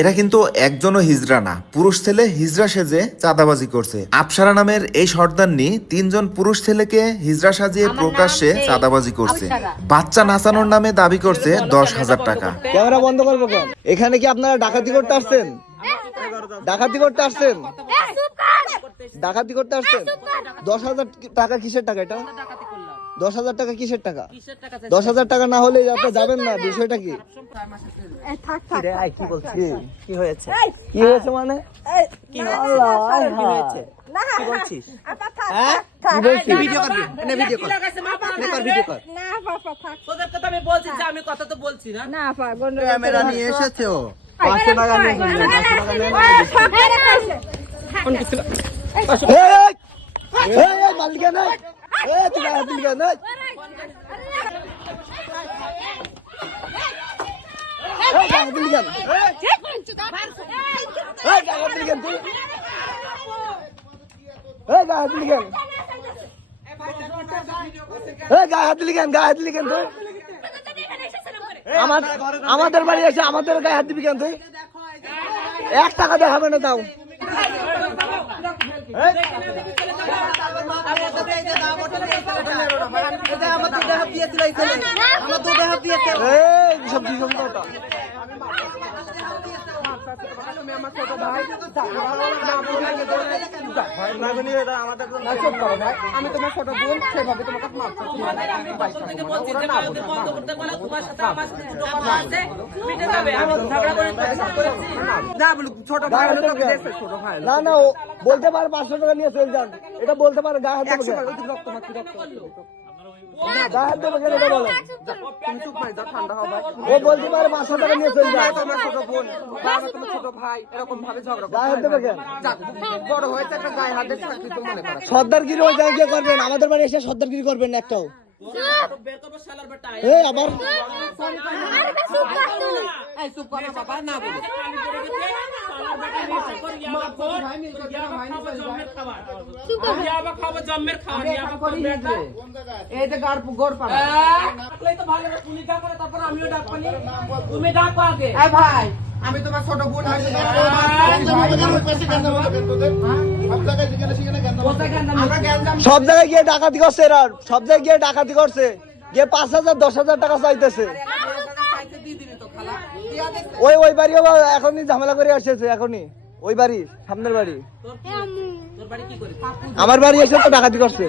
এরা কিন্তু একজনও হিজড়া না, পুরুষ ছেলে হিজড়া সেজে চাঁদাবাজি করছে। আফসারা নামের এই সর্দারনি 3 জন পুরুষ ছেলেকে হিজড়া সাজিয়ে প্রকাশ্যে চাঁদাবাজি করছে। বাচ্চা নাচানোর নামে দাবি করছে 10,000 টাকা। ক্যামেরা বন্ধ করবো কেন? এখানে কি আপনারা ডাকাতি করতে আসছেন? ডাকাতি করতে আসছেন? ডাকাতি করতে আসছেন? 10,000 টাকা কিসের টাকা? এটা 10,000 টাকা কিসের টাকা? 10,000 টাকা না হলে আপনি যাবেন না। বিষয়টা কি? কি হয়েছে মানে? ক্যামেরা নিয়ে এসেছে ও। 500 টাকা নিয়ে মালিকা নাই। তুই গায়ে দিলি কেন? গায়ে দিলি কেন? গায়ে দিলি কেন? গায়ে দিলি কেন? গায়ে দিলি কেন? গায়ে দিলি কেন? তুই আমাদের বাড়ি এসে আমাদের গায়ে হাত দিবি কেন? তুই 1 টাকা দেখাবে না তাও। আমি তোমার ছোট বোন, সেভাবে তোমাকে মাফ করছি। না না বলতে পারে 500 টাকা নিয়ে চলে যান, এটা বলতে পারে গায়ে হাত দেবে। ও বলতে পারে 500 টাকা নিয়ে চলে যায়। তোমার ছোট বোন বা তোমার ছোট ভাই এরকম ভাবে ঝগড়া গায়ে হাত দেবে কেন? বড় হয়েছে একটা গায়ে হাত দিয়ে চাকরি তো মনে করা সর্দারগিরি ওই জায়গায় করবেন। আমাদের বাড়ি এসে সর্দারগিরি করবেন না একটাও। আবার আমি তোমার ছোট বোন, সব জায়গায় গিয়ে ডাকাতি করছে এরা, সব জায়গায় গিয়ে ডাকাতি করছে, গিয়ে 5,000 10,000 টাকা চাইতেছে। ওই বাড়িও এখনই ঝামেলা করে আসছে, এখনই ওই বাড়ি সামনের বাড়ি। আমার বাড়ি এসে তো ডাকাতি করছে।